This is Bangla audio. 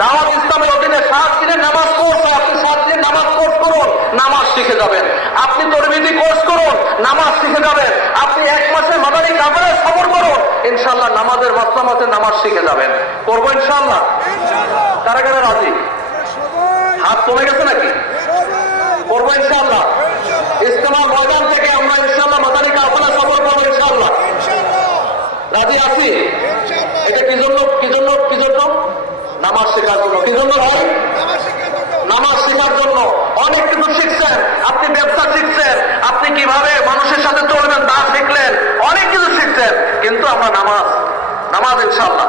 দাওয়াত ইসলামের অধীনে সাত দিনের নামাজ কোর্স আপনি সাত দিনের নামাজ কোর্স করুন, নামাজ শিখে যাবেন। আপনি তরবিদি কোর্স করুন, নামাজ শিখে যাবেন। আপনি এক মাসের মাদারি কাপড়ে সফর করুন ইনশাল্লাহ নামাজের মাসলামাতে নামাজ শিখে যাবেন। করব ইনশাল্লাহ তারা কেন রাজি? হাত কমে গেছে নাকি? করব ইনশাল্লাহ ইস্তেমা ময়দান থেকে আমরা ইনশাল্লাহ মাদারি কাপড়ে সফর করব ইনশাল্লাহ রাজি আছি? এটা কি জন্য নামাজ শেখার জন্য। কি জন্য ভাই? নামাজ শেখার জন্য। অনেক কিছু শিখছেন আপনি ব্যবসা শিখছেন আপনি কীভাবে মানুষের সাথে চলবেন তা শিখলেন অনেক কিছু শিখছেন কিন্তু আমরা নামাজ নামাজ ইনশাল্লাহ